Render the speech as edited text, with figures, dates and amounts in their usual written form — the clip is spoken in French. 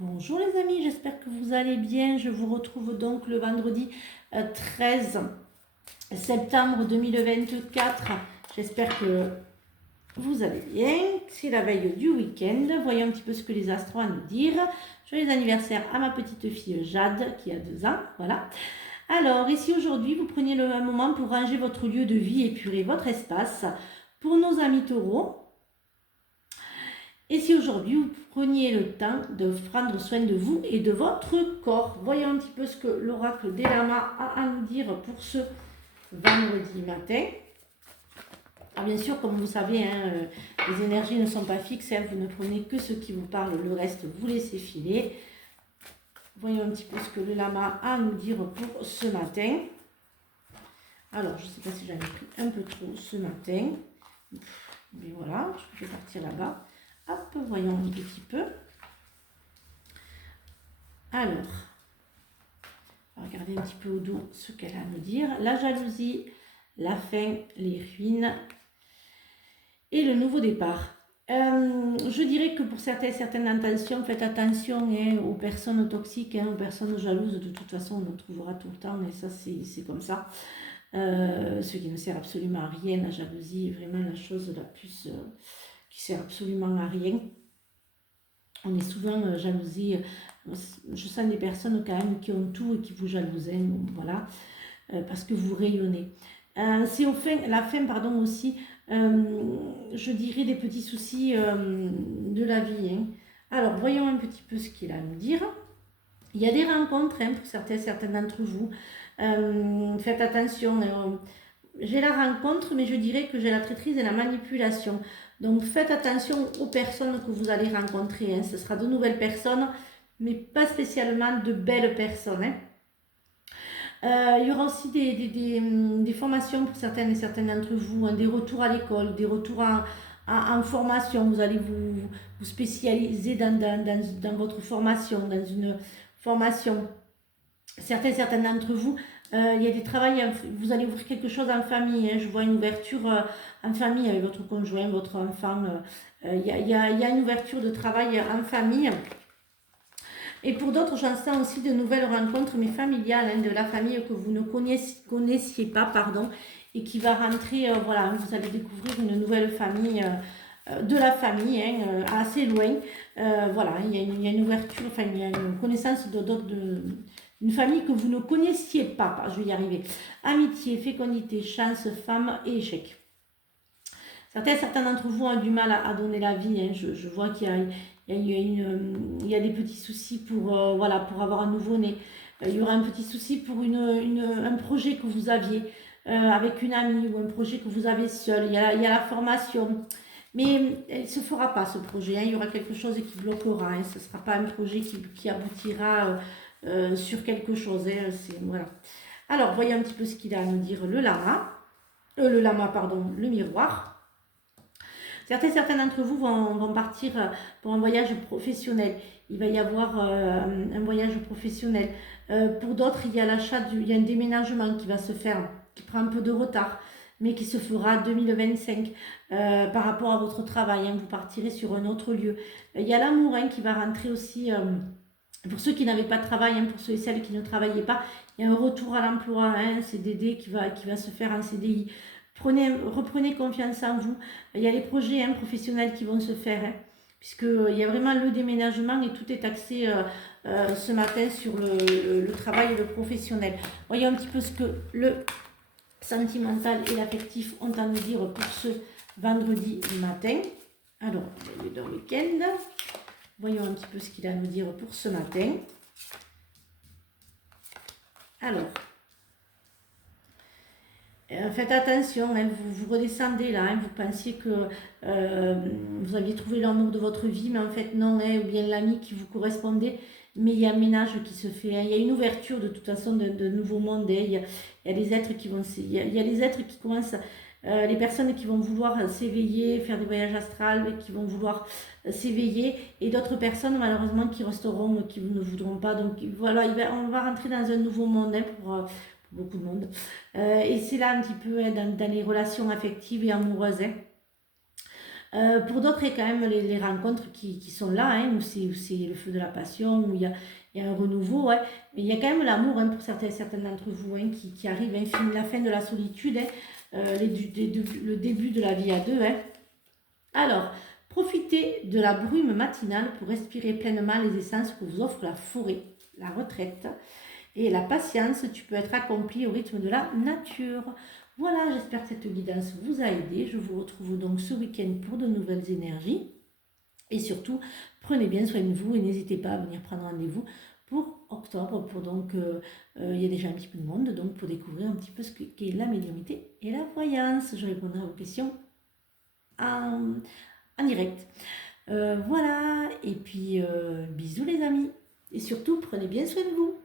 Bonjour les amis, j'espère que vous allez bien. Je vous retrouve donc le vendredi 13 septembre 2024. J'espère que vous allez bien. C'est la veille du week-end. Voyons un petit peu ce que les astres ont à nous dire. Joyeux anniversaire à ma petite fille Jade qui a 2 ans. Voilà. Alors, ici aujourd'hui, vous prenez un moment pour ranger votre lieu de vie, épurer votre espace. Pour nos amis taureaux, et si aujourd'hui vous preniez le temps de prendre soin de vous et de votre corps. Voyons un petit peu ce que l'oracle des lamas a à nous dire pour ce vendredi matin. Alors bien sûr, comme vous savez, les énergies ne sont pas fixes, vous ne prenez que ce qui vous parle, le reste vous laissez filer. Voyons un petit peu ce que le lama a à nous dire pour ce matin. Alors, je ne sais pas si j'en ai pris un peu trop ce matin. Mais voilà, je vais partir là-bas. Hop, voyons un petit peu. Alors, on va regarder un petit peu au dos ce qu'elle a à nous dire. La jalousie, la faim, les ruines et le nouveau départ. Je dirais que pour certaines intentions, faites attention aux personnes toxiques, aux personnes jalouses. De toute façon, on en trouvera tout le temps et ça, c'est comme ça. Ce qui ne sert absolument à rien, la jalousie est vraiment la chose la plus qui sert absolument à rien. On est souvent jalousie. Je sens des personnes quand même qui ont tout et qui vous jalousent, voilà, parce que vous rayonnez. C'est la fin, pardon, aussi, je dirais des petits soucis de la vie. Alors, voyons un petit peu ce qu'il a à nous dire. Il y a des rencontres pour certains d'entre vous. Faites attention. J'ai la rencontre, mais je dirais que j'ai la traîtrise et la manipulation. Donc faites attention aux personnes que vous allez rencontrer. Ce sera de nouvelles personnes, mais pas spécialement de belles personnes. Il y aura aussi des formations pour certaines et certains d'entre vous, des retours à l'école, des retours en formation. Vous allez vous spécialiser dans votre formation, dans une formation. Certains d'entre vous, il y a des travails, vous allez ouvrir quelque chose en famille. Je vois une ouverture en famille avec votre conjoint, votre enfant. Il y a une ouverture de travail en famille. Et pour d'autres, j'en sens aussi de nouvelles rencontres, mais familiales, de la famille que vous ne connaissiez pas, pardon, et qui va rentrer, voilà, vous allez découvrir une nouvelle famille, de la famille, assez loin. Voilà, il y a une ouverture, enfin, il y a une connaissance d'une famille que vous ne connaissiez pas, je vais y arriver. Amitié, fécondité, chance, femme et échec. Certains d'entre vous ont du mal à donner la vie. Je vois qu'il y a des petits soucis voilà, pour avoir un nouveau-né. Il y aura un petit souci pour un projet que vous aviez avec une amie ou un projet que vous avez seul. Il y a la formation. Mais il ne se fera pas ce projet. Il y aura quelque chose qui bloquera. Ce ne sera pas un projet qui aboutira sur quelque chose. Voilà. Alors, voyons un petit peu ce qu'il a à nous dire le lama. Le miroir. Certains d'entre vous vont partir pour un voyage professionnel. Il va y avoir un voyage professionnel. Pour d'autres, il y a il y a un déménagement qui va se faire, qui prend un peu de retard, mais qui se fera 2025 par rapport à votre travail. Vous partirez sur un autre lieu. Il y a l'amour qui va rentrer aussi. Pour ceux qui n'avaient pas de travail, pour ceux et celles qui ne travaillaient pas, il y a un retour à l'emploi, un CDD qui va se faire en CDI. Reprenez confiance en vous. Il y a les projets professionnels qui vont se faire, puisqu'il y a vraiment le déménagement et tout est axé ce matin sur le travail et le professionnel. Voyons un petit peu ce que le sentimental et l'affectif ont à nous dire pour ce vendredi matin. Alors, on est dans le week-end. Voyons un petit peu ce qu'il a à nous dire pour ce matin. Alors, faites attention, vous redescendez là, vous pensiez que vous aviez trouvé l'amour de votre vie, mais en fait non, ou bien l'ami qui vous correspondait, mais il y a un ménage qui se fait, il y a une ouverture de toute façon de nouveaux mondes, il y a des êtres qui vont, il y a des êtres qui commencent, les personnes qui vont vouloir s'éveiller, faire des voyages astrales, qui vont vouloir s'éveiller, et d'autres personnes malheureusement qui resteront, qui ne voudront pas, donc voilà, on va rentrer dans un nouveau monde pour beaucoup de monde. Et c'est là un petit peu dans les relations affectives et amoureuses. Pour d'autres, il y a quand même les rencontres qui sont là, hein, où c'est le feu de la passion, où il y a un renouveau. Hein. Mais il y a quand même l'amour hein, pour certains d'entre vous hein, qui arrive, hein, la fin de la solitude, hein, le début de la vie à deux. Hein. Alors, profitez de la brume matinale pour respirer pleinement les essences que vous offre la forêt, la retraite et la patience. Tu peux être accompli au rythme de la nature. Voilà, j'espère que cette guidance vous a aidé. Je vous retrouve donc ce week-end pour de nouvelles énergies. Et surtout, prenez bien soin de vous et n'hésitez pas à venir prendre rendez-vous pour octobre. Pour donc, il y a déjà un petit peu de monde, donc pour découvrir un petit peu ce qu'est la médiumnité et la voyance. Je répondrai à vos questions en direct. Voilà, et puis bisous les amis. Et surtout, prenez bien soin de vous.